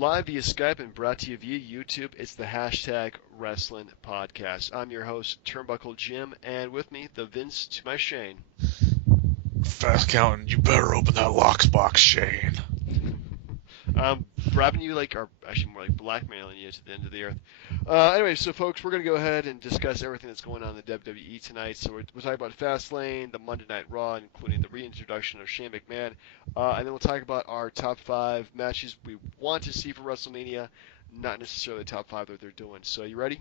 live via Skype and brought to you via YouTube. It's the hashtag Wrestling Podcast. I'm your host, Turnbuckle Jim, and with me, the Vince to my Shane. Fast counting, you better open that lockbox, Shane. Bribing you or actually more like blackmailing you to the end of the earth. Anyway, so folks, we're going to go ahead and discuss everything that's going on in the WWE tonight. So we're talking about Fastlane, the Monday Night Raw, including the reintroduction of Shane McMahon, and then we'll talk about our top 5 matches we want to see for WrestleMania, not necessarily the top 5 that they're doing. So you ready?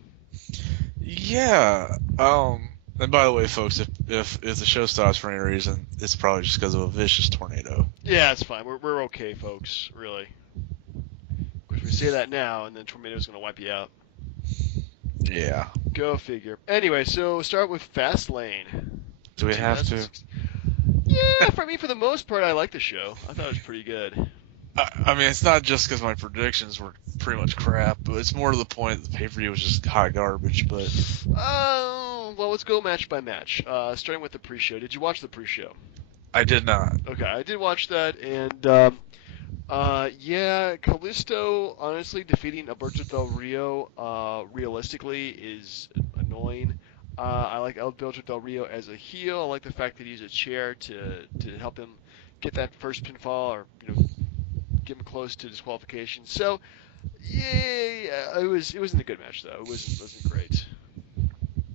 Yeah. And by the way, folks, if the show stops for any reason, it's probably just because of a vicious tornado. Yeah, it's fine. We're okay, folks. Really. Because we say that now, and then tornado's going to wipe you out. Yeah. Go figure. Anyway, so start with Fastlane. Do we have to? Yeah, for the most part, I like the show. I thought it was pretty good. I mean, it's not just because my predictions were pretty much crap, but it's more to the point that the pay-per-view was just hot garbage. But well, let's go match by match. Starting with the pre-show. Did you watch the pre-show? I did not. Okay, I did watch that, and yeah, Kalisto honestly defeating Alberto Del Rio realistically is annoying. I like Alberto Del Rio as a heel. I like the fact that he used a chair to help him get that first pinfall, or get him close to disqualification. So yeah, it wasn't a good match though. It wasn't great.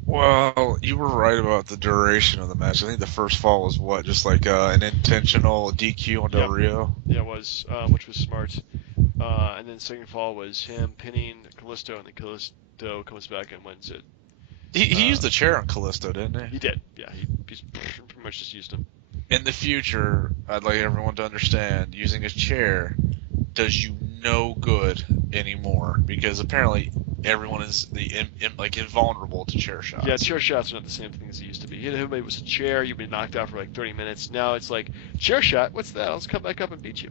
Well, you were right about the duration of the match. I think the first fall was what, just like an intentional DQ on Del Rio? Yeah, it was, which was smart. And then the second fall was him pinning Kalisto, and then Kalisto comes back and wins it. He used the chair on Kalisto, didn't he? He did, yeah. He's pretty much just used him. In the future, I'd like everyone to understand, using a chair does you no good anymore, because apparently everyone is invulnerable to chair shots. Yeah, chair shots are not the same thing as they used to be. Everybody was a chair, you'd be knocked out for like 30 minutes. Now it's like, chair shot, what's that? Let's come back up and beat you.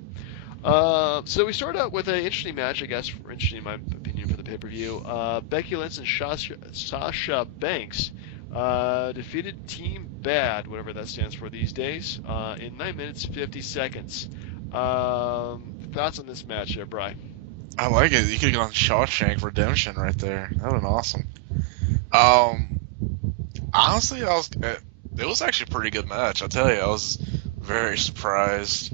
So we started out with an interesting match, I guess, interesting in my opinion for the pay-per-view. Becky Lynch and Sasha Banks defeated Team Bad, whatever that stands for these days, in 9 minutes 50 seconds. Thoughts on this match there, Bri? I like it. You could have gone Shawshank Redemption right there. That would have been awesome. Honestly, it was actually a pretty good match. I'll tell you, I was very surprised.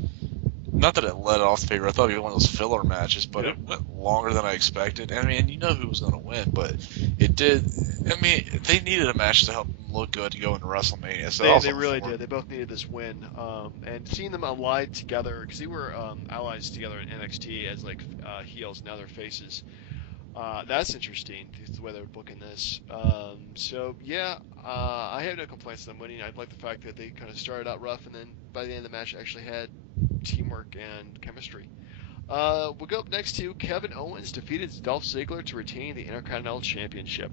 Not that it led off the paper. I thought it'd be one of those filler matches, but it went longer than I expected. I mean, you know who was going to win, but it did. I mean, they needed a match to help them look good to go into WrestleMania. So they really did. They both needed this win. And seeing them allied together, because they were allies together in NXT as heels, now they're faces. That's interesting, the way they're booking this. So yeah, I have no complaints with them winning. I like the fact that they kind of started out rough, and then by the end of the match actually had teamwork and chemistry. We'll go up next to Kevin Owens defeated Dolph Ziggler to retain the Intercontinental Championship.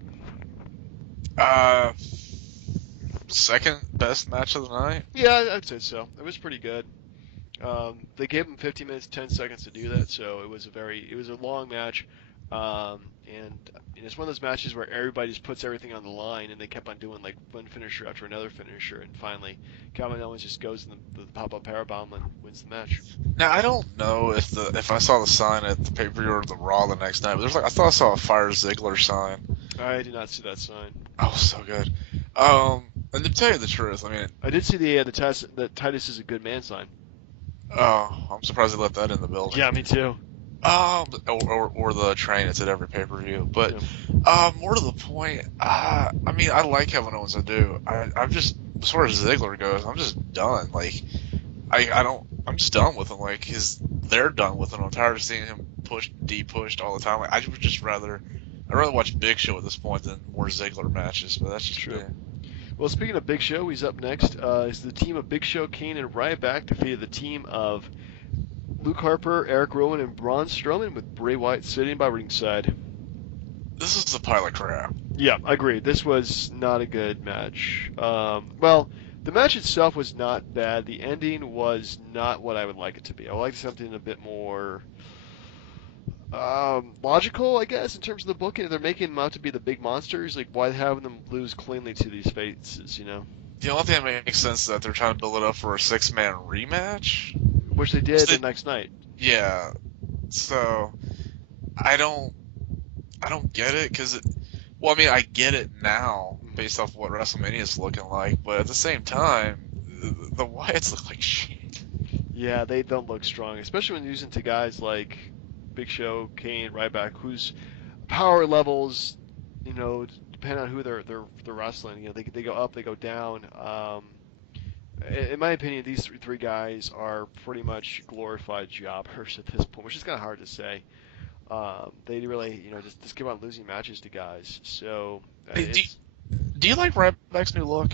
Second best match of the night? Yeah, I'd say so. It was pretty good. They gave him 50 minutes, 10 seconds to do that, so it was a long match. And it's one of those matches where everybody just puts everything on the line, and they kept on doing like one finisher after another finisher, and finally Kevin Owens just goes in the pop-up powerbomb and wins the match. Now I don't know if I saw the sign at the pay-per-view or the Raw the next night, but I thought I saw a Fire Ziggler sign. I did not see that sign. Oh, so good. And to tell you the truth, I mean, I did see the Titus is a good man sign. Oh, I'm surprised they let that in the building. Yeah, me too. Or the train. It's at every pay-per-view. But more to the point, I mean, I like Kevin Owens. I do. I'm just, as far as Ziggler goes, I'm just done. Like, I'm just done with him. Like, they're done with him. I'm tired of seeing him pushed all the time. Like, I'd rather watch Big Show at this point than more Ziggler matches. But that's just true. Well, speaking of Big Show, he's up next. Is the team of Big Show, Kane, and Ryback defeated the team of Luke Harper, Eric Rowan, and Braun Strowman, with Bray Wyatt sitting by ringside. This is a pile of crap. Yeah, I agree. This was not a good match. Well, the match itself was not bad. The ending was not what I would like it to be. I would like something a bit more logical, I guess, in terms of the booking. If they're making them out to be the big monsters, like, why have them lose cleanly to these faces, The only thing that makes sense is that they're trying to build it up for a 6-man rematch. Which they did the next night. Yeah. So, I don't get it because, well, I mean, I get it now Mhm. based off what WrestleMania is looking like, but at the same time, the Wyatts look like shit. Yeah, they don't look strong, especially when using to guys like Big Show, Kane, Ryback, whose power levels, depend on who they're wrestling. They go up, they go down. In my opinion, these three guys are pretty much glorified jobbers at this point, which is kind of hard to say. They really, just give on losing matches to guys. So Hey, it's, do you like Ryback's new look?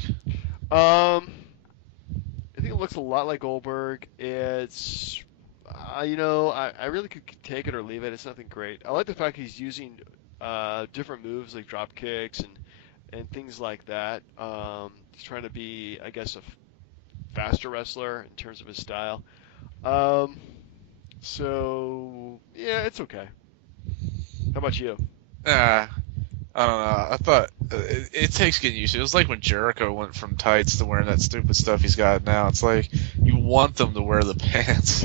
um, I think it looks a lot like Goldberg. I really could take it or leave it. It's nothing great. I like the fact he's using different moves like drop kicks and things like that. He's trying to be, I guess, a faster wrestler in terms of his style. Um, so yeah, it's okay. How about you? Ah, I don't know. I thought it takes getting used to. It was like when Jericho went from tights to wearing that stupid stuff he's got now. It's like you want them to wear the pants.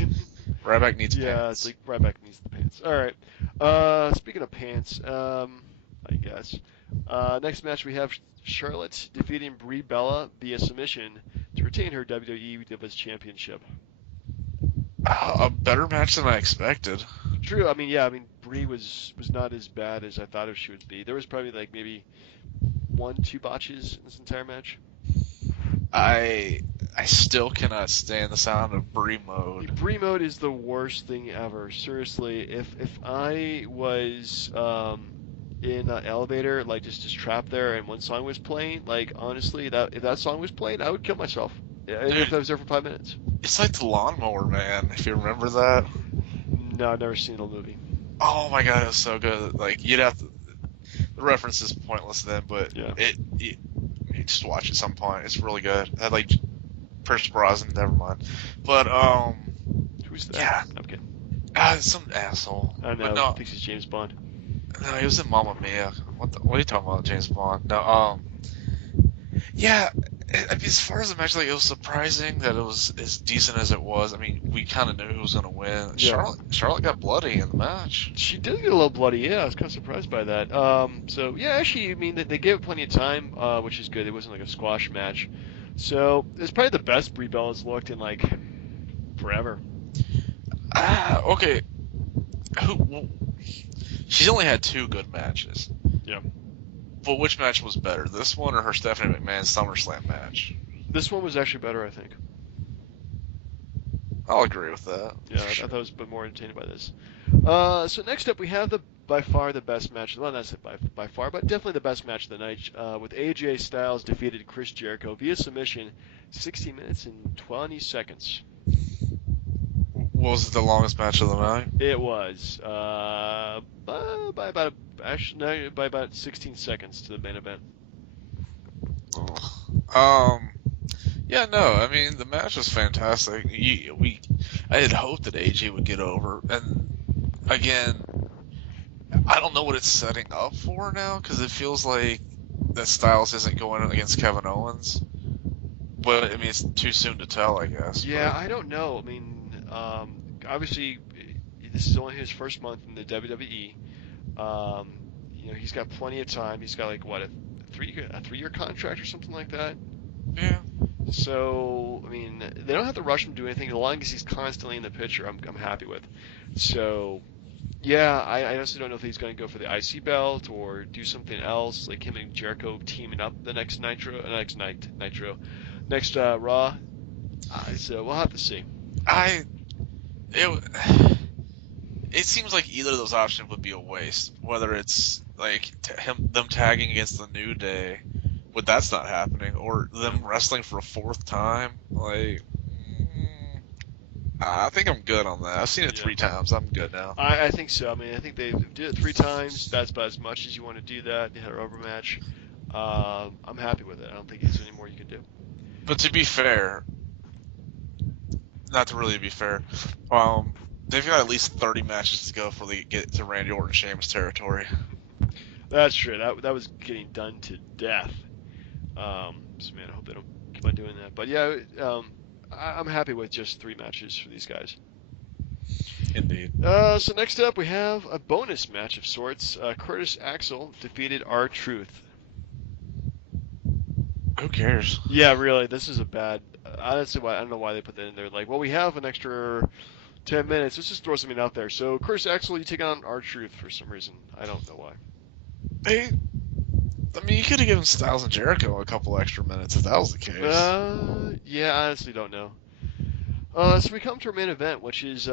Ryback needs Yeah, it's pants. like Ryback needs the pants. All right. Speaking of pants, I guess. Next match we have Charlotte defeating Brie Bella via submission to retain her WWE Divas Championship. A better match than I expected. True. I mean, yeah. I mean, Brie was not as bad as I thought she would be. There was probably like maybe one, two botches in this entire match. I I still cannot stand the sound of Brie The mode. Brie mode is the worst thing ever. Seriously, if I was in an elevator, like just trapped there, and one song was playing, like honestly, that if that song was playing, I would kill myself. Even if I Dude, was there for 5 minutes. it's like the Lawnmower Man, if you remember that. No, I've never seen the movie. Oh my god, it was so good. Like you'd have to. The reference is pointless then, but Yeah. you just watch it at some point. It's really good. I like Pierce Brosnan. Never mind. But Who's that? yeah, I'm kidding. some asshole. I don't But know. no, Thinks he's James Bond. no, he was in Mamma Mia. What are you talking about, James Bond? No, yeah. I mean, as far as the match, like it was surprising that it was as decent as it was. I mean, we kind of knew who was going to win. Yeah. Charlotte got bloody in the match. She did get a little bloody, yeah. I was kind of surprised by that. So yeah, actually, I mean, they gave it plenty of time, which is good. It wasn't like a squash match. So it's probably the best Brie Bella's looked in like forever. Okay. Who? She's only had two good matches. Yeah. But which match was better, this one or her Stephanie McMahon SummerSlam match? This one was actually better, I think. I'll agree with that. Yeah, For I sure. thought I was a bit more entertained by this. So next up, we have the by far the best match. Well, not by far, but definitely the best match of the night. With AJ Styles defeated Chris Jericho via submission, 60 minutes and 20 seconds. What was the longest match of the night? It was by about actually no, by about 16 seconds to the main event. Um, yeah, no, I mean the match was fantastic. I had hoped that AJ would get over, and again, I don't know what it's setting up for now because it feels like that Styles isn't going against Kevin Owens. But I mean, it's too soon to tell, I guess. Yeah, But I don't know. I mean, obviously, this is only his first month in the WWE. Um, he's got plenty of time. He's got like what a 3-year contract or something like that. yeah, So I mean, they don't have to rush him to do anything. As long as he's constantly in the picture, I'm happy with. So yeah, I honestly don't know if he's going to go for the IC belt or do something else, like him and Jericho teaming up the next next Raw. So we'll have to see. I it it seems like either of those options would be a waste. Whether it's like them tagging against the New Day, but that's not happening, or them wrestling for a fourth time. Like, I think I'm good on that. I've seen it Yeah, 3 times. I'm good now. I think so. I mean, I think they did it 3 times. That's about as much as you want to do that. They had a rubber match. I'm happy with it. I don't think there's any more you can do. But to be fair, not to really be fair, they've got at least 30 matches to go before they get to Randy Orton Sheamus territory. That's true. That was getting done to death. So man, I hope they don't keep on doing that. But yeah, I'm happy with just 3 matches for these guys. Indeed. So next up, we have a bonus match of sorts. Curtis Axel defeated R-Truth. Who cares? Yeah, really, this is a bad. Honestly, I don't know why they put that in there. Like, well, we have an extra 10 minutes. Let's just throw something out there. So, Curtis Axel, you take on R-Truth for some reason. I don't know why. Hey, I mean, you could have given Styles and Jericho a couple extra minutes if that was the case. Yeah, I honestly don't know. So we come to our main event, which is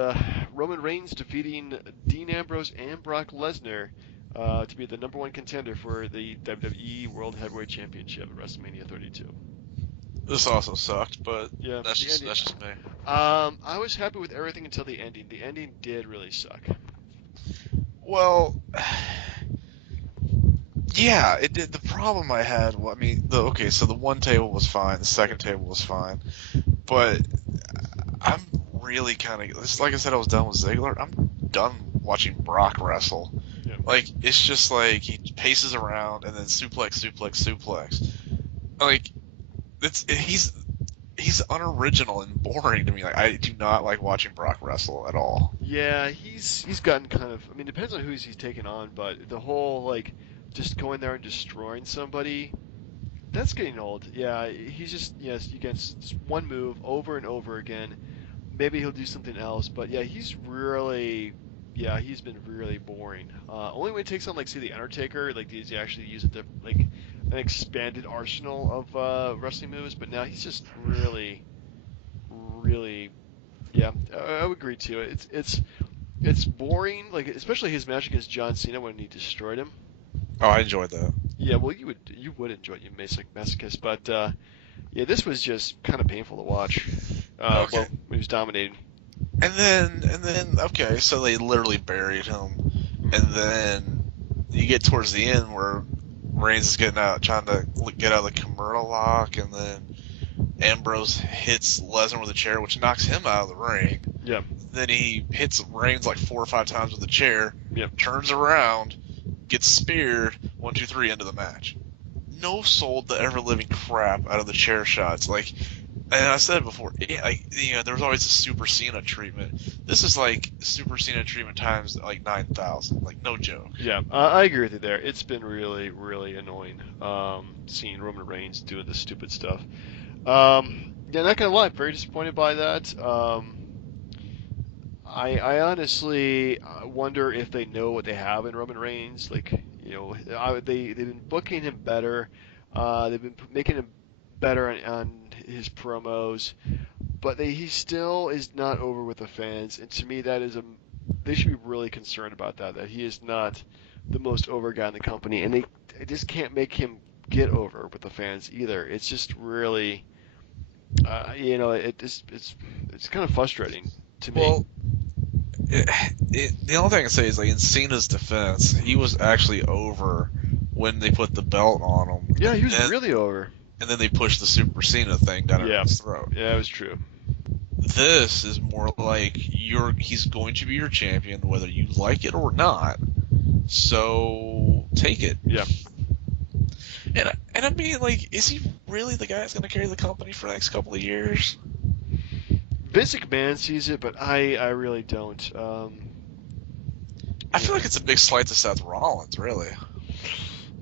Roman Reigns defeating Dean Ambrose and Brock Lesnar to be the number one contender for the WWE World Heavyweight Championship at WrestleMania 32. This also sucked, but Yeah, that's the ending. that's just me. I was happy with everything until the ending. The ending did really suck. Well, yeah, it did. The problem I had, well, I mean, so the one table was fine, the second table was fine, but I'm really kind of, just like I said, I was done with Ziggler. I'm done watching Brock wrestle. Yeah. Like, it's just like he paces around and then suplex, suplex, suplex. Like, he's unoriginal and boring to me. Like, I do not like watching Brock wrestle at all. Yeah, he's gotten kind of. I mean, depends on who he's taking on, but the whole like just going there and destroying somebody. That's getting old. Yeah, he's just yes, you get just one move over and over again. Maybe he'll do something else, but yeah, he's been really boring. Only when he takes on like say the Undertaker, like does he actually use like an expanded arsenal of wrestling moves? But now he's just really, yeah, I would agree too. It's boring, like especially his match against John Cena when he destroyed him. Oh, I enjoyed that. Yeah, well, you would enjoy it, you masochist, but yeah, this was just kind of painful to watch. Okay. Well, when he was dominating. And then, okay, so they literally buried him, and then you get towards the end where Reigns is trying to get out of the Kimura lock, and then Ambrose hits Lesnar with a chair, which knocks him out of the ring. Yeah. Then he hits Reigns like 4 or 5 times with the chair. Yep. Turns around, gets speared. 1, 2, 3, end of the match. No sold the ever living crap out of the chair shots. Like, and I said before, there was always a Super Cena treatment. This is like Super Cena treatment times like 9,000. Like, no joke. Yeah, I agree with you there. It's been really, really annoying seeing Roman Reigns doing this stupid stuff. Yeah, not gonna lie, very disappointed by that. I honestly wonder if they know what they have in Roman Reigns. Like, they've been booking him better. They've been making him better on his promos, but he still is not over with the fans. And to me, they should be really concerned about that. That he is not the most over guy in the company, and they just can't make him get over with the fans either. It's just really, it's kind of frustrating to me. Well, the only thing I can say is, like, in Cena's defense, he was actually over when they put the belt on him. Yeah, he was really over. And then they pushed the Super Cena thing down his throat. Yeah, it was true. This is more like he's going to be your champion whether you like it or not. So take it. Yeah. And I mean, like, is he really the guy that's going to carry the company for the next couple of years? Vince McMahon sees it, but I really don't. I feel like it's a big slight to Seth Rollins, really.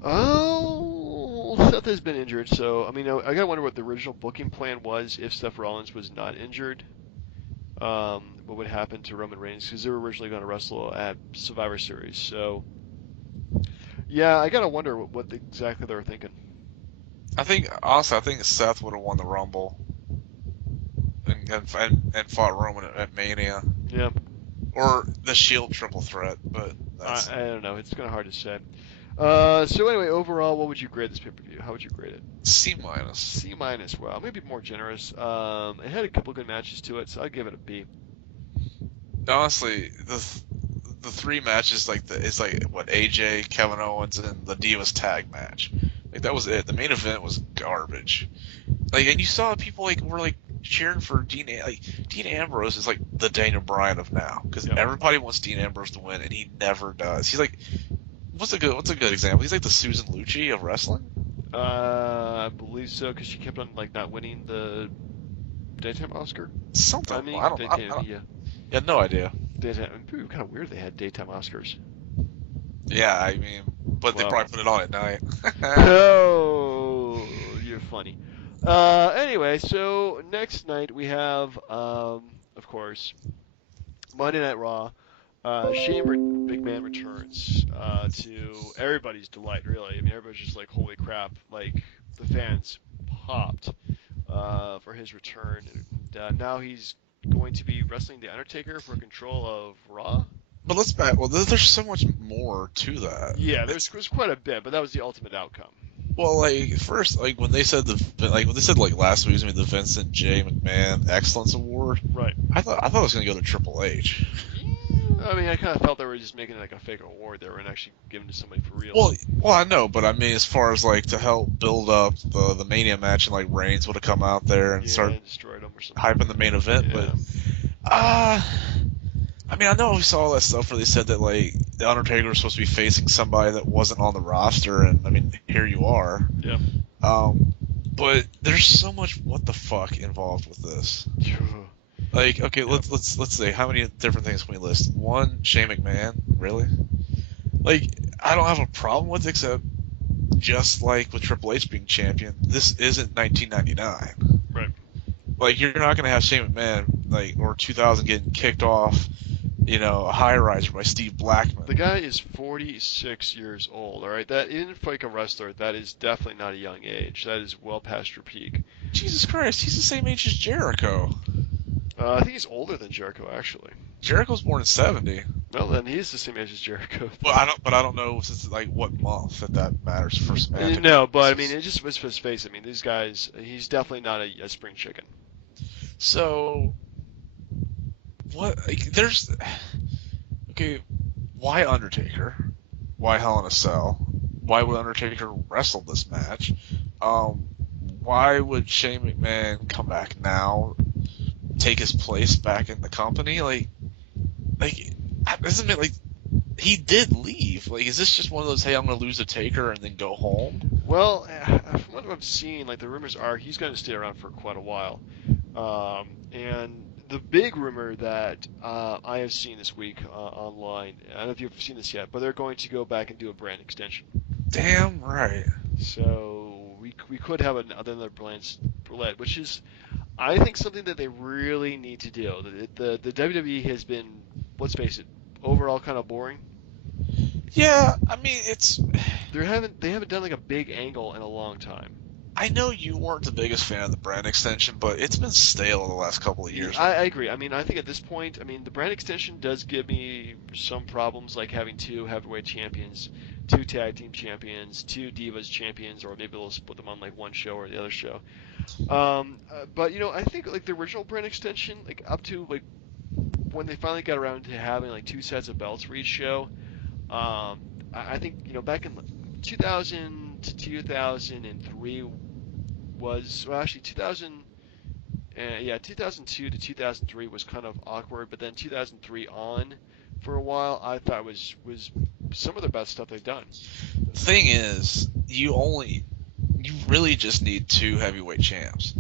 Oh, Seth has been injured, so I mean, I gotta wonder what the original booking plan was if Seth Rollins was not injured. What would happen to Roman Reigns? Because they were originally going to wrestle at Survivor Series. So, yeah, I gotta wonder what exactly they were thinking. Honestly, I think Seth would have won the Rumble and fought Roman at Mania. Yeah. Or the Shield triple threat, but I don't know. It's kind of hard to say. So anyway, overall, what would you grade this pay-per-view? How would you grade it? C-. C-. Well, I'm gonna be more generous. It had a couple good matches to it, so I'd give it a B. Honestly, the 3 matches, it's like what, AJ, Kevin Owens, and the Divas tag match. Like, that was it. The main event was garbage. Like, and you saw people were cheering for Dean Ambrose is like the Daniel Bryan of now, because everybody wants Dean Ambrose to win, and he never does. He's like, what's a good example? He's like the Susan Lucci of wrestling. I believe so, because she kept on not winning the daytime Oscar. Something. I don't. You had no idea. Daytime, kind of weird they had daytime Oscars. Yeah, I mean, but they Well, probably put it on at night. oh, you're funny. Anyway, so next night we have, of course, Monday Night Raw. Shane McMahon returns to everybody's delight, really. I mean, everybody's just like, holy crap, like, the fans popped for his return. And now he's going to be wrestling The Undertaker for control of Raw. But let's back. Well, there's so much more to that. Yeah, there's quite a bit, but that was the ultimate outcome. Well, like first, like when they said like last week, I mean the Vincent J. McMahon Excellence Award. Right. I thought it was gonna go to Triple H. I mean, I kind of felt they were just making it like a fake award. They weren't actually giving it to somebody for real. Well, I know, but I mean, as far as like to help build up the Mania match, and like Reigns would have come out there and start destroyed them or something. hyping the main event, Yeah. but I mean, I know we saw all that stuff where they said that like the Undertaker was supposed to be facing somebody that wasn't on the roster, and I mean, here you are. Yeah. But there's so much what the fuck involved with this. Like, okay, let's say how many different things can we list? One, Shane McMahon, really? Like, I don't have a problem with it, except just like with Triple H being champion, this isn't 1999. Right. Like, you're not gonna have Shane McMahon like or 2000 getting kicked off, you know, a high riser by Steve Blackman. The guy is 46 years old. All right, that even for like a wrestler, that is definitely not a young age. That is well past your peak. Jesus Christ, he's the same age as Jericho. I think he's older than Jericho, actually. Jericho's born in '70. Well, then he's the same age as Jericho. Well, I don't know since like what month that matters for semantic No, but I purposes. mean, it just was his face. I mean, these guys, he's definitely not a spring chicken. So, what? Like, there's okay. Why Undertaker? Why Hell in a Cell? Why would Undertaker wrestle this match? Why would Shane McMahon come back now? Take his place back in the company, like doesn't it like he did leave? Like, is this just one of those, hey, I'm gonna lose a Taker and then go home? Well, from what I've seen, like the rumors are he's going to stay around for quite a while. And the big rumor that I have seen this week online, I don't know if you've seen this yet, but they're going to go back and do a brand extension. Damn right. So we could have another brand, which is, I think, something that they really need to do. The WWE has been, let's face it, overall kind of boring. Yeah, I mean They haven't done like a big angle in a long time. I know you weren't the biggest fan of the brand extension, but it's been stale the last couple of years. I agree. I mean, I think at this point, I mean, the brand extension does give me some problems, like having two heavyweight champions, two tag team champions, two divas champions, or maybe they'll split them on like one show or the other show. But you know, I think like the original brand extension, like up to like when they finally got around to having like two sets of belts for each show, I think, you know, back in 2000 to 2003 was, well, actually 2002 to 2003 was kind of awkward, but then 2003 on for a while, I thought was some of the best stuff they've done. The thing is, you really just need two heavyweight champs.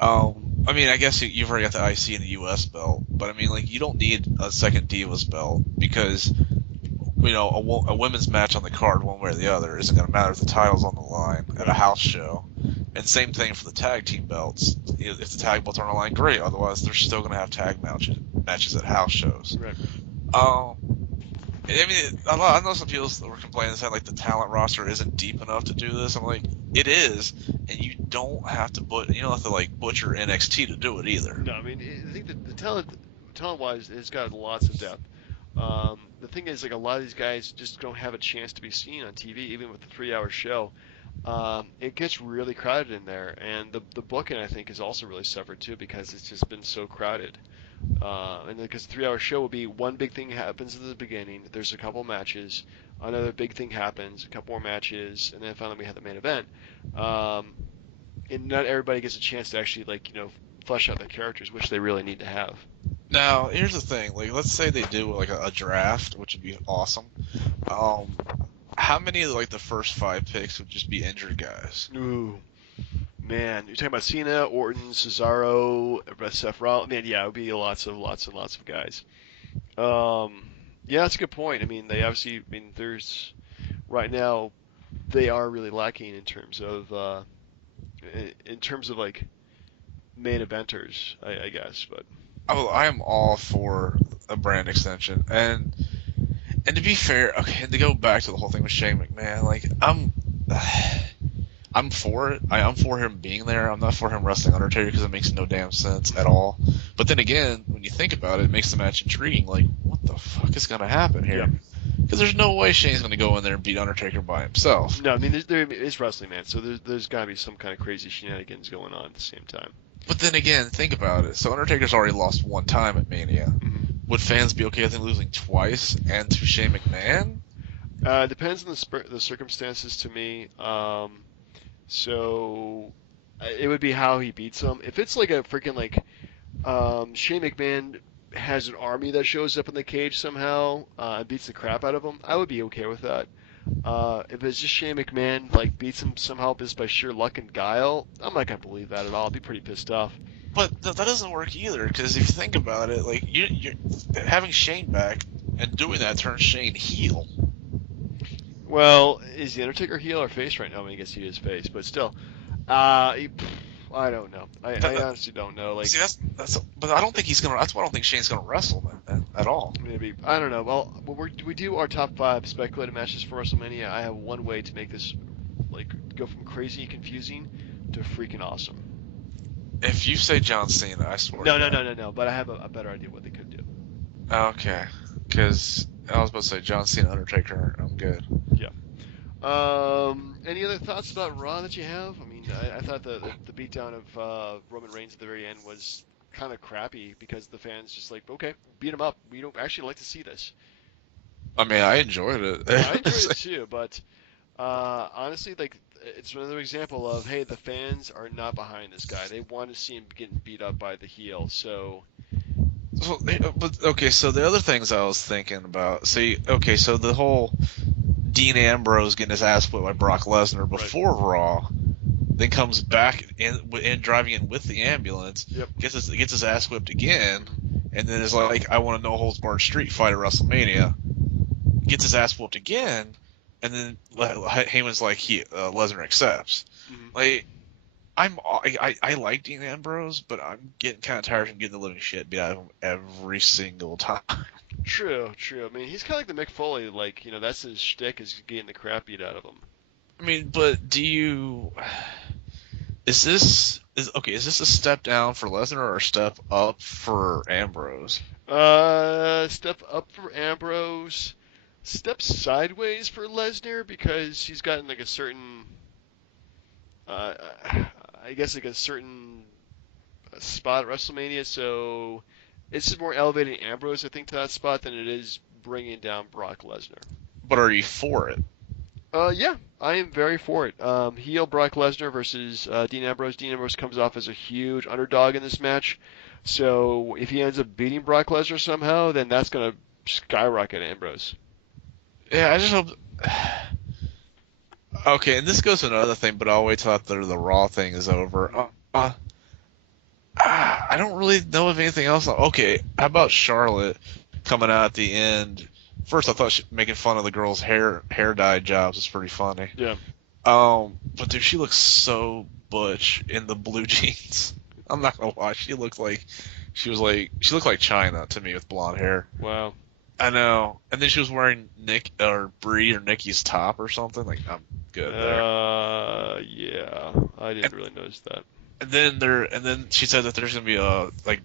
I mean, I guess you've already got the IC and the US belt, but I mean, like, you don't need a second Divas belt because, you know, a women's match on the card, one way or the other, isn't going to matter if the title's on the line at a house show. And same thing for the tag team belts. If the tag belts aren't on the line, great. Otherwise, they're still going to have tag matches at house shows. Right. I mean, I know some people were complaining that like the talent roster isn't deep enough to do this. I'm like, it is, and you don't have to like butcher NXT to do it either. No, I mean, I think that the talent-wise, it's got lots of depth. The thing is, like, a lot of these guys just don't have a chance to be seen on TV, even with the 3-hour show. It gets really crowded in there, and the booking, I think, has also really suffered too, because it's just been so crowded. And because the 3-hour show will be one big thing happens at the beginning, there's a couple matches, another big thing happens, a couple more matches, and then finally we have the main event. And not everybody gets a chance to actually, like, you know, flesh out their characters, which they really need to have. Now, here's the thing. Like, let's say they do like a draft, which would be awesome. How many of like the first 5 picks would just be injured guys? Ooh. Man, you're talking about Cena, Orton, Cesaro, Seth Rollins. Man, yeah, it would be lots and lots of guys. Um, yeah, that's a good point. I mean, they obviously, I mean, there's right now they are really lacking in terms of like main eventers, I guess. But Oh, I am all for a brand extension, and to be fair, okay, and to go back to the whole thing with Shane McMahon, like I'm for it. I'm for him being there. I'm not for him wrestling Undertaker because it makes no damn sense at all. But then again, when you think about it, it makes the match intriguing. Like, what the fuck is gonna happen yeah, here? Because there's no way Shane's gonna go in there and beat Undertaker by himself. no, I mean there is wrestling, man. So there's got to be some kind of crazy shenanigans going on at the same time. But then again, think about it. So Undertaker's already lost one time at Mania. Mm-hmm. Would fans be okay with him losing twice and to Shane McMahon? Depends on the circumstances to me. So it would be how he beats him. If it's like a freaking like Shane McMahon has an army that shows up in the cage somehow and beats the crap out of him, I would be okay with that. If it's just Shane McMahon like beats him somehow just by sheer luck and guile, I'm not gonna believe that at all. I'd be pretty pissed off. But that doesn't work either, because if you think about it, like you're having Shane back and doing that turns Shane heel. Well, is the Undertaker heel or face right now? I mean, I guess he is face, but still, I don't know. I honestly don't know. Like, See, but I don't think he's gonna. That's why I don't think Shane's gonna wrestle at all. maybe I don't know. Well, we do our top 5 speculated matches for WrestleMania. I have one way to make this like go from crazy and confusing to freaking awesome. If you say John Cena, I swear. No. But I have a better idea what they could do. Okay, because I was about to say John Cena, Undertaker. I'm good. Yeah. Any other thoughts about Raw that you have? I mean, I thought the beatdown of Roman Reigns at the very end was kind of crappy because the fans just like, okay, beat him up. We don't actually like to see this. I mean, I enjoyed it. I enjoyed it too, but honestly, like it's another example of hey, the fans are not behind this guy. They want to see him getting beat up by the heel. So But okay, so the other things I was thinking about. See, okay, so the whole Dean Ambrose getting his ass whipped by Brock Lesnar before Raw, then comes back and driving in with the ambulance, gets his ass whipped again, and then is like, I want a no holds barred street fight at WrestleMania, gets his ass whooped again, and then Heyman's like Lesnar accepts. Mhm. Like I like Dean Ambrose, but I'm getting kind of tired of him getting the living shit beat out of him every single time. True. I mean, he's kind of like the Mick Foley, like that's his shtick is getting the crap beat out of him. I mean, but is this a step down for Lesnar or a step up for Ambrose? Step up for Ambrose, step sideways for Lesnar because he's gotten like a certain, I guess like a certain spot at WrestleMania, so it's just more elevating Ambrose, I think, to that spot than it is bringing down Brock Lesnar. But are you for it? Yeah, I am very for it. Heel Brock Lesnar versus Dean Ambrose. Dean Ambrose comes off as a huge underdog in this match, so if he ends up beating Brock Lesnar somehow, then that's going to skyrocket Ambrose. Yeah, I just hope. Okay, and this goes to another thing, but I'll wait till after the Raw thing is over. I don't really know of anything else. Okay, how about Charlotte coming out at the end? First, I thought making fun of the girl's hair dye jobs was pretty funny. Yeah. But dude, she looks so butch in the blue jeans. I'm not gonna lie, she looked like China to me with blonde hair. Wow. I know. And then she was wearing Nikki's top or something. Like, I'm good there. Yeah, I didn't really notice that. And then she said that there's gonna be like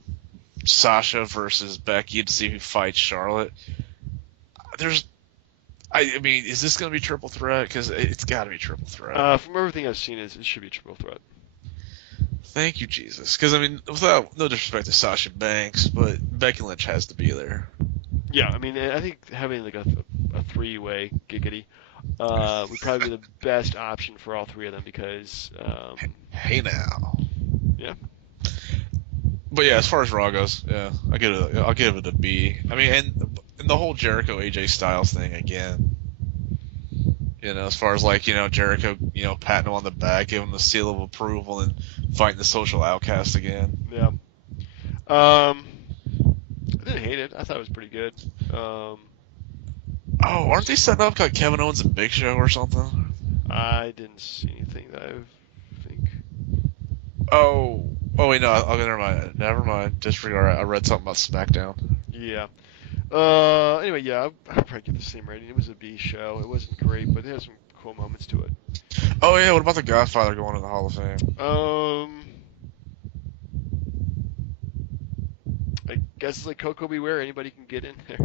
Sasha versus Becky to see who fights Charlotte. I mean, is this gonna be triple threat? Because it's got to be triple threat. From everything I've seen, it should be triple threat. Thank you, Jesus. Because I mean, without no disrespect to Sasha Banks, but Becky Lynch has to be there. Yeah, I mean, I think having like a three-way giggity would probably be the best option for all three of them because. Hey now. Yeah. But yeah, as far as Raw goes, yeah, I'll give it a B. I mean, and the whole Jericho AJ Styles thing again. As far as like, Jericho, patting him on the back, giving him the seal of approval, and fighting the social outcast again. Yeah. I didn't hate it. I thought it was pretty good. Oh, aren't they setting up like Kevin Owens and Big Show or something? I didn't see anything that I think. Oh wait, no. Never mind. Never mind. Disregard. I read something about SmackDown. Yeah. Anyway, yeah, I'd probably give the same rating. It was a B show. It wasn't great, but it had some cool moments to it. Oh yeah. What about the Godfather going to the Hall of Fame? I guess it's like Coco Beware. Anybody can get in there.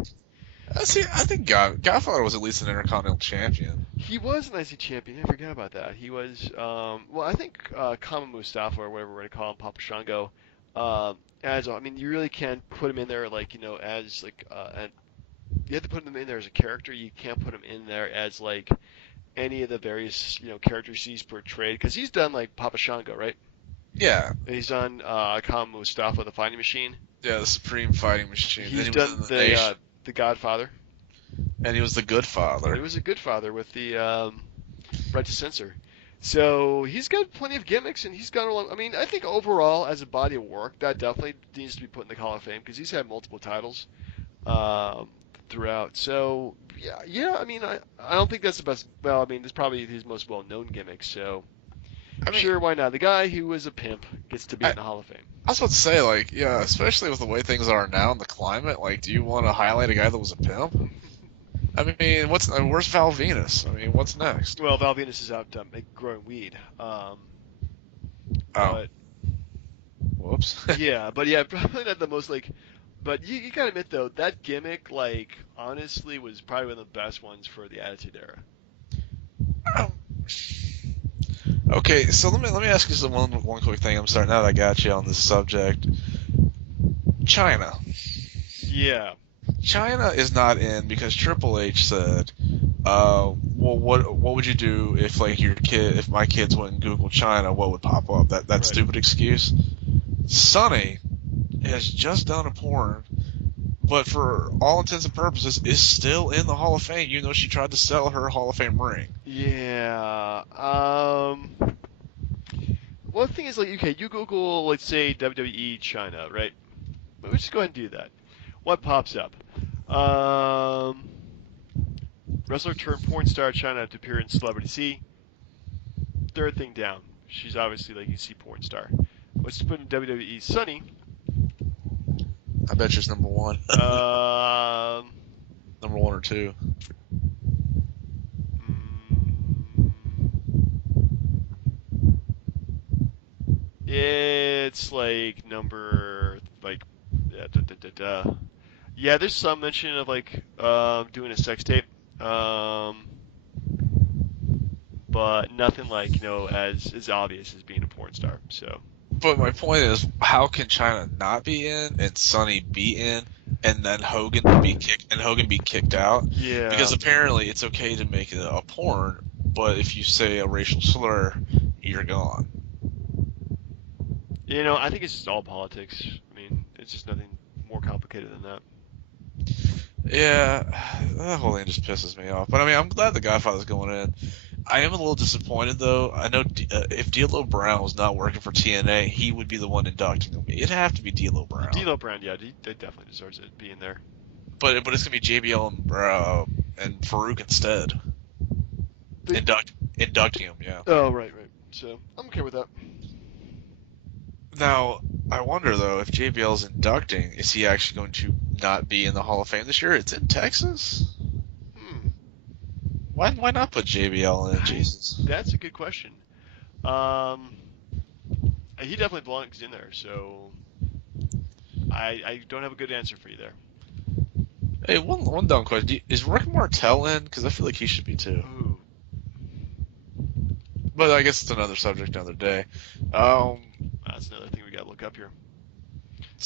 See, I think Godfather was at least an Intercontinental Champion. He was an IC champion. I forgot about that. He was, well, I think Kama Mustafa or whatever we're going to call him, Papa Shango. I mean, you really can't put him in there like, as like, and you have to put him in there as a character. You can't put him in there as like any of the various, characters he's portrayed. Because he's done like Papa Shango, right? Yeah. And he's done Kama Mustafa, the fighting machine. Yeah, the Supreme Fighting Machine. He's then he done was in the Nation, the Godfather. and he was the Good Father. He was a good father with the right to censor. So he's got plenty of gimmicks, and he's got a lot. I mean, I think overall, as a body of work, that definitely needs to be put in the Hall of Fame because he's had multiple titles throughout. So yeah. I mean, I don't think that's the best. Well, I mean, it's probably his most well-known gimmick. So sure, why not? The guy who was a pimp gets to be in the Hall of Fame. I was about to say, like, yeah, especially with the way things are now in the climate, like, do you want to highlight a guy that was a pimp? I mean, where's Val Venus? I mean, what's next? Well, Val Venus is out growing weed. But, Whoops. yeah, but yeah, probably not the most like. But you gotta admit though, that gimmick, like, honestly, was probably one of the best ones for the Attitude Era. Um, okay, so let me ask you one quick thing. I'm sorry, now that I got you on this subject. China. Yeah. China is not in because Triple H said, well, what would you do if like if my kids went and Google China, what would pop up? That Right. stupid excuse. Sonny has just done a porn, but for all intents and purposes is still in the Hall of Fame, even though she tried to sell her Hall of Fame ring. Yeah. Well, the thing is, like, okay, you Google, let's say, WWE China, right? Let's just go ahead and do that. What pops up? Wrestler turned porn star China to appear in Celebrity C. Third thing down. She's obviously, like, you see porn star. Let's put in WWE Sunny. I bet she's number one. Number one or two. It's like number like yeah, there's some mention of like doing a sex tape, but nothing like as obvious as being a porn star. So, But my point is, how can China not be in and Sonny be in, and then Hogan be kicked out? yeah, Because apparently it's okay to make it a porn, but if you say a racial slur, you're gone. I think it's just all politics. I mean, it's just nothing more complicated than that. Yeah, that whole thing just pisses me off. But I mean, I'm glad the Godfather's going in. I am a little disappointed though. I know if D'Lo Brown was not working for TNA, he would be the one inducting him. It'd have to be D'Lo Brown. D'Lo Brown, yeah, he definitely deserves it being there. But it's gonna be JBL and Farouk instead. Inducting him, yeah. Oh, right. So I'm okay with that. Now, I wonder though if JBL's inducting, is he actually going to not be in the Hall of Fame this year? It's in Texas. Why not put JBL in? Jesus. That's a good question. He definitely belongs in there, so I don't have a good answer for you there. Hey, one dumb question: is Rick Martel in? Because I feel like he should be too. Ooh. But I guess it's another subject another day. That's another thing we gotta look up here.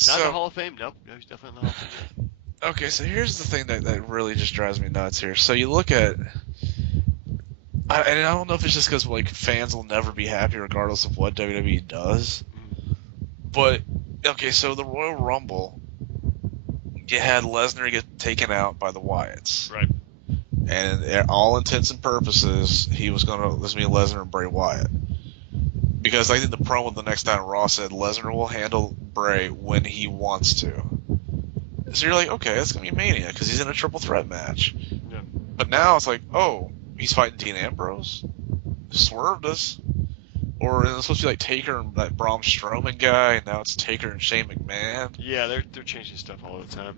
Not in the Hall of Fame. Nope. No, he's definitely in the Hall of Fame. Okay, so here's the thing that really just drives me nuts here. So you look at, and I don't know if it's just because like fans will never be happy regardless of what WWE does, but okay, so the Royal Rumble, you had Lesnar get taken out by the Wyatts, Right. and all intents and purposes, this was going to be Lesnar and Bray Wyatt. Because I think the promo the next time Raw said Lesnar will handle Bray when he wants to. So you're like, okay, that's going to be Mania because he's in a triple threat match. Yeah. But now it's like, oh, he's fighting Dean Ambrose? Swerved us. Or it's supposed to be like Taker and that Braun Strowman guy, and now it's Taker and Shane McMahon. Yeah, they're changing stuff all the time.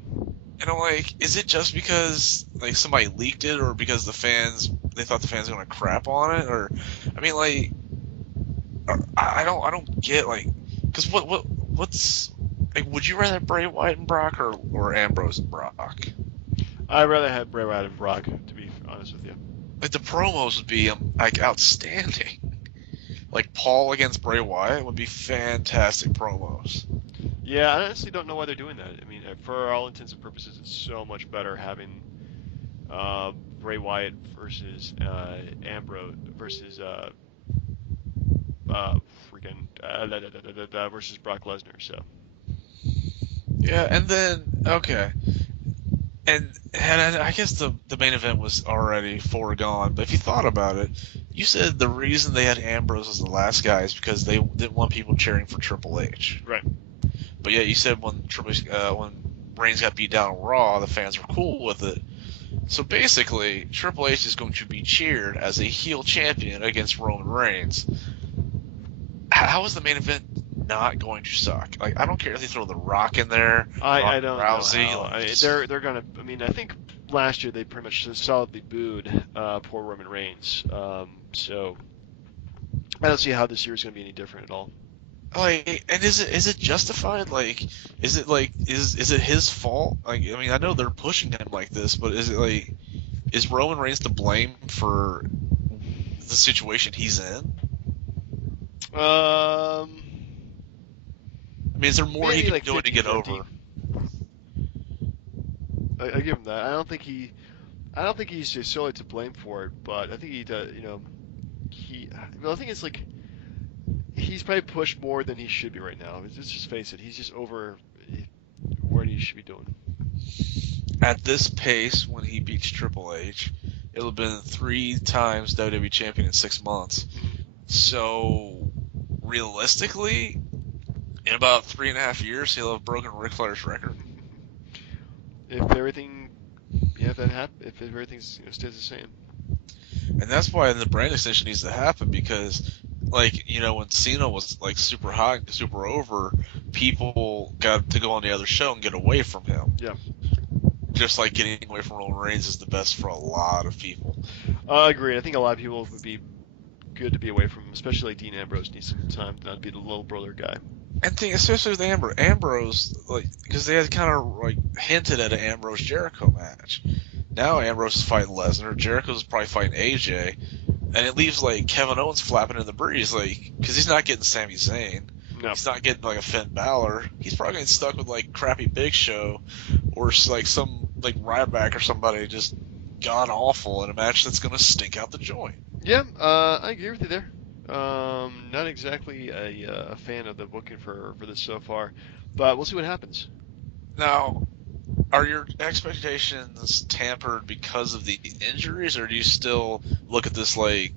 And I'm like, is it just because like somebody leaked it, or because they thought the fans were gonna crap on it, or I mean, like, I don't get like, because what's like, would you rather have Bray Wyatt and Brock or Ambrose and Brock? I'd rather have Bray Wyatt and Brock, to be honest with you. Like the promos would be like outstanding. Like Paul against Bray Wyatt would be fantastic promos. Yeah, I honestly don't know why they're doing that. I mean, for all intents and purposes, it's so much better having Bray Wyatt versus Ambrose versus versus Brock Lesnar. So. Yeah, and then okay, and I guess the main event was already foregone. But if you thought about it, you said the reason they had Ambrose as the last guy is because they didn't want people cheering for Triple H. Right. But yeah, you said when Reigns got beat down on Raw, the fans were cool with it. So basically, Triple H is going to be cheered as a heel champion against Roman Reigns. How is the main event not going to suck? Like, I don't care if they throw The Rock in there. I don't Rousey, know. They're gonna. I mean, I think last year they pretty much solidly booed poor Roman Reigns. So I don't see how this year is gonna be any different at all. Like, and is it justified? Like, is it his fault? Like, I mean, I know they're pushing him like this, but is Roman Reigns to blame for the situation he's in? I mean, is there more he can do to get over? I give him that. I don't think he's just solely to blame for it, but I think he does. I think it's like he's probably pushed more than he should be right now. Let's just face it. He's just over where he should be doing. At this pace, when he beats Triple H, it'll have been 3 times WWE champion in 6 months. So realistically, in about 3.5 years, he'll have broken Ric Flair's record. If everything, if everything stays the same. And that's why the brand extension needs to happen, because, like, when Cena was like super hot and super over, people got to go on the other show and get away from him. Yeah. Just like getting away from Roman Reigns is the best for a lot of people. I agree. I think a lot of people would be good to be away from him, especially like Dean Ambrose needs some time to not be the little brother guy. And especially with Ambrose, like, because they had kind of like hinted at an Ambrose Jericho match. Now Ambrose is fighting Lesnar, Jericho's probably fighting AJ, and it leaves like Kevin Owens flapping in the breeze, like, because he's not getting Sami Zayn. No. He's not getting like a Finn Balor. He's probably getting stuck with like crappy Big Show, or like some like Ryback or somebody just gone awful in a match that's gonna stink out the joint. Yeah, I agree with you there. Not exactly a fan of the booking for this so far, but we'll see what happens. Now, are your expectations tampered because of the injuries, or do you still look at this like,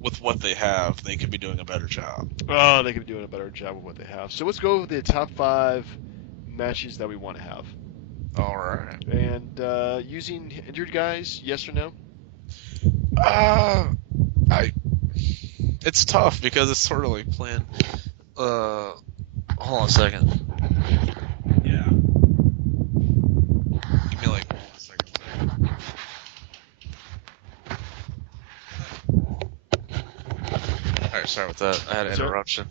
with what they have, they could be doing a better job? Oh, they could be doing a better job with what they have. So let's go with the top 5 matches that we want to have. All right. And using injured guys, yes or no? It's tough because it's sort of like playing. Hold on a second. Yeah. Give me like 1 second. Alright, sorry about that. I had an interruption.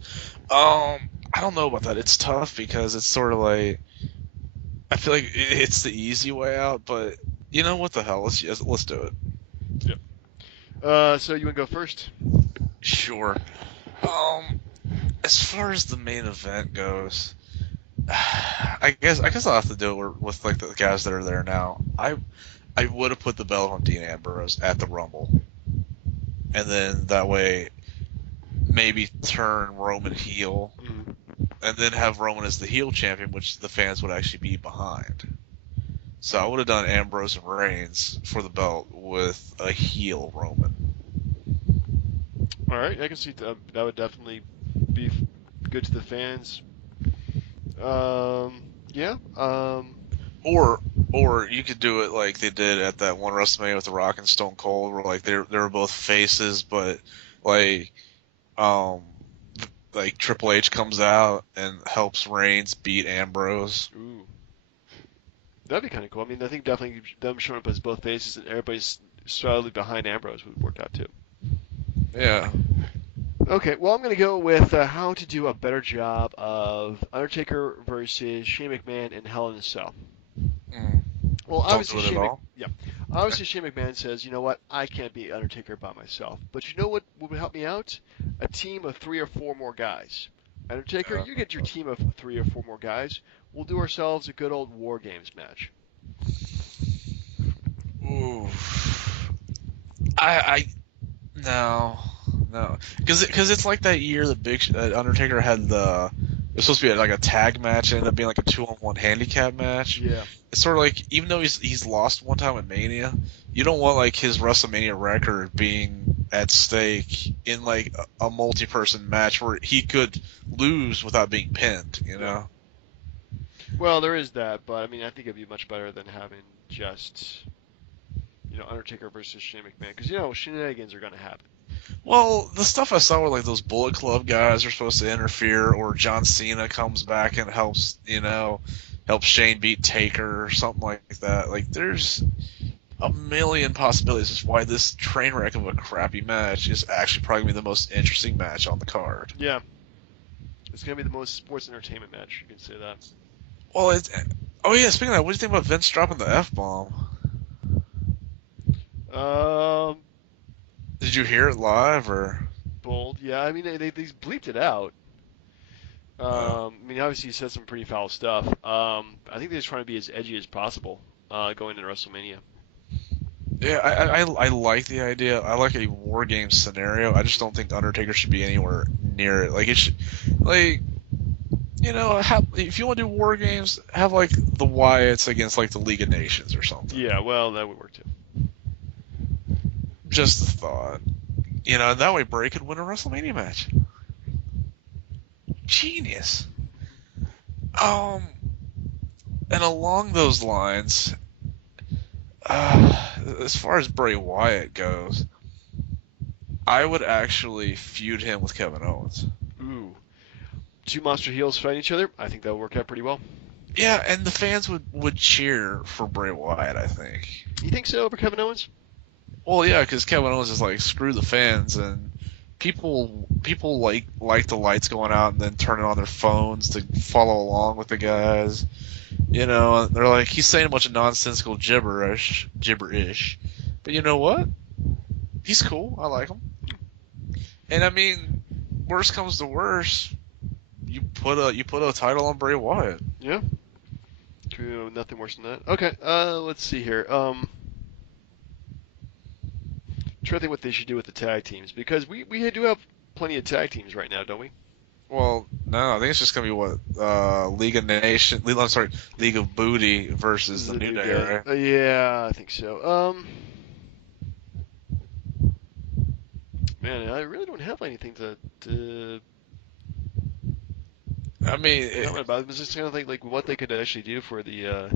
I don't know about that. It's tough because it's sort of like, I feel like it's the easy way out, but what the hell? Let's do it. Yep. So you want to go first? Sure. As far as the main event goes, I guess I'll have to do it with like the guys that are there now. I would have put the belt on Dean Ambrose at the Rumble, and then that way maybe turn Roman heel, and then have Roman as the heel champion, which the fans would actually be behind. So I would have done Ambrose and Reigns for the belt with a heel Roman. All right, I can see that would definitely be good to the fans. Yeah. Or you could do it like they did at that one WrestleMania with The Rock and Stone Cold, where like they were both faces, but like um like Triple H comes out and helps Reigns beat Ambrose. Ooh, that'd be kind of cool. I mean, I think definitely them showing up as both faces and everybody's solidly behind Ambrose would work out too. Yeah. Okay, well, I'm going to go with how to do a better job of Undertaker versus Shane McMahon in Hell in a Cell. Mm. Well, Don't do it at all. Yeah, obviously Shane McMahon says, you know what, I can't beat Undertaker by myself, but you know what would help me out? A team of 3 or 4 more guys. Undertaker, Uh, you get your team of 3 or 4 more guys. We'll do ourselves a good old War Games match. ooh. I no, no, because it's like that year that Undertaker had it was supposed to be like a tag match, and ended up being like a 2-on-1 handicap match. Yeah. It's sort of like, even though he's lost one time at Mania, you don't want like his WrestleMania record being at stake in like a multi-person match where he could lose without being pinned. You Yeah. know. Well, there is that, but I mean, I think it'd be much better than having just, Undertaker versus Shane McMahon, because shenanigans are going to happen. Well, the stuff I saw where like those Bullet Club guys are supposed to interfere, or John Cena comes back and helps Shane beat Taker or something like that. Like, there's a million possibilities as to why this train wreck of a crappy match is actually probably gonna be the most interesting match on the card. Yeah, it's going to be the most sports entertainment match. You can say that. Well, oh yeah. Speaking of that, what do you think about Vince dropping the F bomb? Um, Did you hear it live or? Bold. Yeah, I mean, they bleeped it out. Uh, I mean, obviously, he said some pretty foul stuff. I think they're just trying to be as edgy as possible going into WrestleMania. yeah, I like the idea. I like a war game scenario. I just don't think Undertaker should be anywhere near it. Like, it should, like, if you want to do war games, have like the Wyatts against like the League of Nations or something. Yeah, well, that would work too. Just a thought. And that way Bray could win a WrestleMania match. Genius. Um, and along those lines, as far as Bray Wyatt goes, I would actually feud him with Kevin Owens. Ooh, 2 monster heels fighting each other. I think that would work out pretty well. Yeah, and the fans would cheer for Bray Wyatt, I think. You think so over Kevin Owens? Well, yeah, because Kevin Owens is like, screw the fans, and people like the lights going out and then turning on their phones to follow along with the guys. They're like, he's saying a bunch of nonsensical gibberish. But you know what? He's cool. I like him. And I mean, worst comes to worst, you put a title on Bray Wyatt. Yeah. Nothing worse than that. Okay. Let's see here. Try to think what they should do with the tag teams, because we do have plenty of tag teams right now, don't we? Well, no, I think it's just gonna be League of I'm sorry, League of Booty versus the New Day, right? Yeah, I think so. Man, I really don't have anything to I mean, comment about. It was just kind of like what they could actually do for the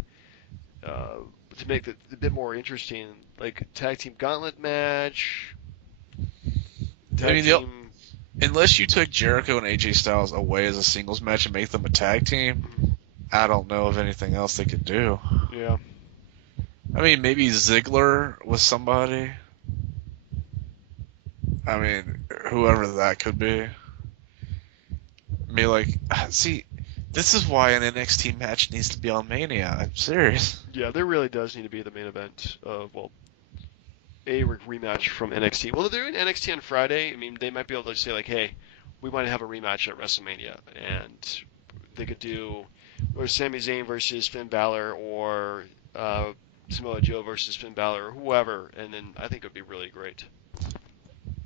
to make it a bit more interesting, like tag team gauntlet match. Tag team. Unless you took Jericho and AJ Styles away as a singles match and make them a tag team, I don't know of anything else they could do. Yeah. I mean, maybe Ziggler with somebody. I mean, whoever that could be. I mean, like, see, this is why an NXT match needs to be on Mania. I'm serious. Yeah, there really does need to be the main event. A rematch from NXT. Well, they're doing NXT on Friday. I mean, they might be able to say like, hey, we want to have a rematch at WrestleMania, and they could do or Sami Zayn versus Finn Balor, or Samoa Joe versus Finn Balor, or whoever, and then I think it would be really great.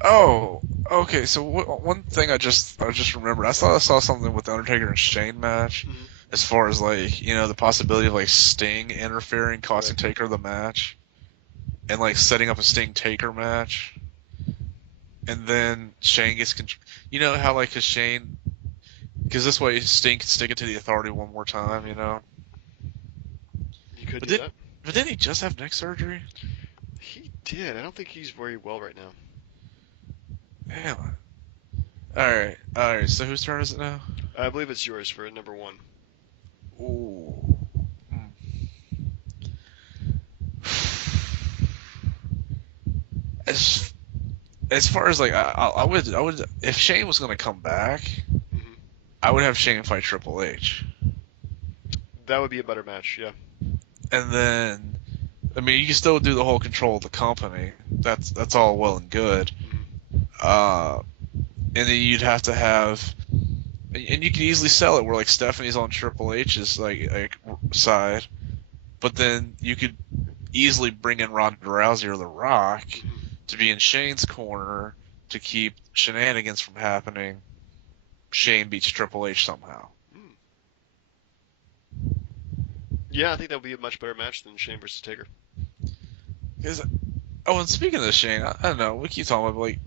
Oh, okay. So one thing I just remembered. I saw something with the Undertaker and Shane match. Mm-hmm. as far as like the possibility of like Sting interfering, costing Right. Taker the match, and like setting up a Sting Taker match, and then Shane gets you know how like cause Shane because this way Sting can stick it to the Authority one more time, He could But do did that. but didn't he just have neck surgery? He did. I don't think he's very well right now. Damn. All right. So whose turn is it now? I believe it's yours for number one. Ooh. Hmm. As as far as like I would if Shane was gonna come back, Hmm. I would have Shane fight Triple H, That would be a better match. Yeah. and then I mean you can still do the whole control of the company. That's all well and good. Hmm. Uh, and then you'd have to have, and you could easily sell it where like Stephanie's on Triple H's like side, but then you could easily bring in Ronda Rousey or The Rock Hmm. to be in Shane's corner to keep shenanigans from happening. Shane beats Triple H somehow. Mm. Yeah, I think that would be a much better match than Shane versus Taker. Because oh, and speaking of Shane, I don't know. We keep talking about like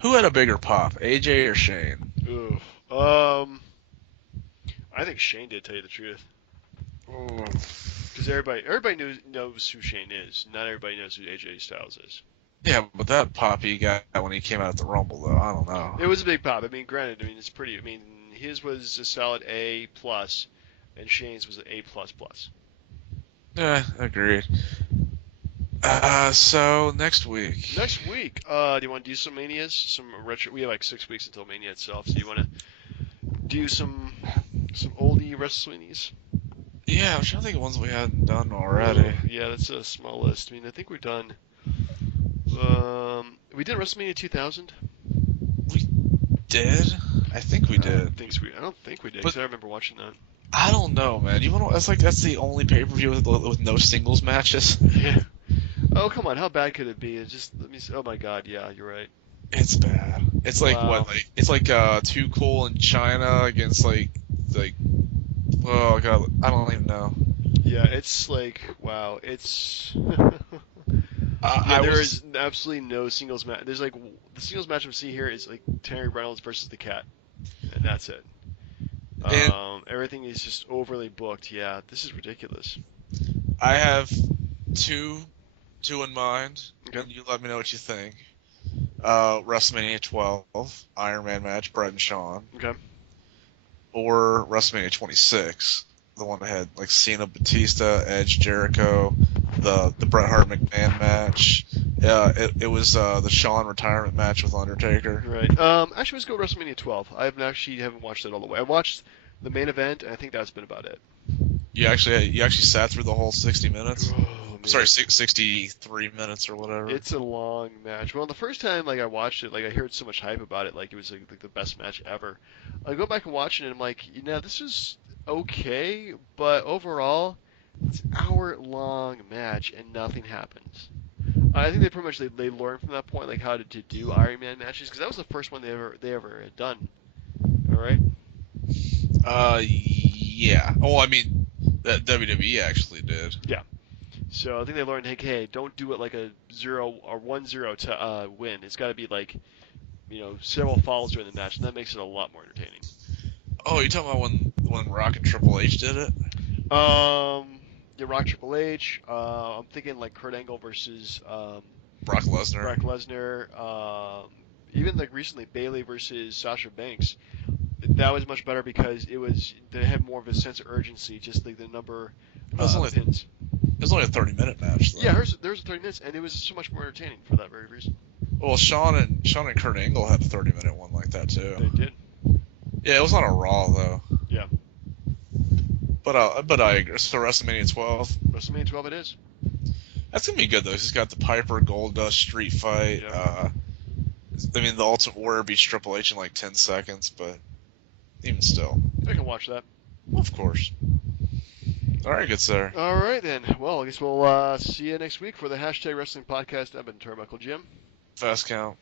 who had a bigger pop, AJ or Shane? Ooh. I think Shane did, tell you the truth, Ooh. because everybody knows who Shane is. Not everybody knows who AJ Styles is. Yeah, but that pop he got when he came out at the Rumble, though, I don't know. It was a big pop. I mean, granted, I mean it's pretty. I mean, his was a solid A plus, and Shane's was an A plus plus. Yeah, agreed. So next week. Next week, do you want to do some manias? Some retro. We have like 6 weeks until Mania itself. So you want to do some oldie WrestleManias? Yeah, I'm trying to think of ones we hadn't done already. Yeah, that's a small list. I mean, I think we're done. We did WrestleMania 2000. We did? I think we did. I don't think we did. But 'Cause I remember watching that. I don't know, man. You want that's the only pay-per-view with no singles matches. Yeah. Oh come on, how bad could it be? It's just let me. See. Oh my God, yeah, you're right. It's bad. It's like Wow. what? Like it's like Too Cool in China against like oh god, I don't even know. Yeah, it's like wow. It's yeah. I There was is absolutely no singles match. There's like the singles match I'm seeing here is like Terry Reynolds versus the Cat, and that's it. and Everything is just overly booked. Yeah, this is ridiculous. I have two two in mind, Okay. and you let me know what you think. WrestleMania 12, Iron Man match, Bret and Shawn, Okay. or WrestleMania 26, the one that had like Cena, Batista, Edge, Jericho, the Bret Hart McMahon match. Yeah, it was the Shawn retirement match with Undertaker. Right. Actually, let's go WrestleMania 12. Haven't watched it all the way. I watched the main event, and I think that's been about it. You actually sat through the whole 60 minutes. Oh Sorry, man, 63 minutes or whatever. it's a long match. Well, the first time like I watched it, like I heard so much hype about it, like it was like the best match ever. I go back and watch it, and I'm like, this is okay, but overall, it's an hour-long match, and nothing happens. I think they pretty much they learned from that point, like how to do Iron Man matches, because that was the first one they ever had done. All right. Yeah. Oh, I mean, that WWE actually did. Yeah. So I think they learned, hey, don't do it like a 0 or 1-0 to win. It's got to be like, several falls during the match, and that makes it a lot more entertaining. Oh, you talking about when Rock and Triple H did it? Yeah, Rock Triple H. I'm thinking like Kurt Angle versus Brock Lesnar. Brock Lesnar. Even like recently Bayley versus Sasha Banks. That was much better because they had more of a sense of urgency, just like the number It was only of pins. it was only a 30-minute match though. Yeah, there was 30 minutes, and it was so much more entertaining for that very reason. Well, Shawn and Kurt Angle had a 30-minute one like that too. They did. Yeah, it was on a Raw though. Yeah. But I agree. So WrestleMania 12. WrestleMania 12 it is. That's gonna be good though. 'Cause it's got the Piper Goldust street fight. Yeah. I mean, the Ultimate Warrior beats Triple H in like 10 seconds, but even still, I can watch that. of course. All right, good sir. All right then. Well, I guess we'll see you next week for the #Wrestling Podcast. I've been Turnbuckle Jim. Fast count.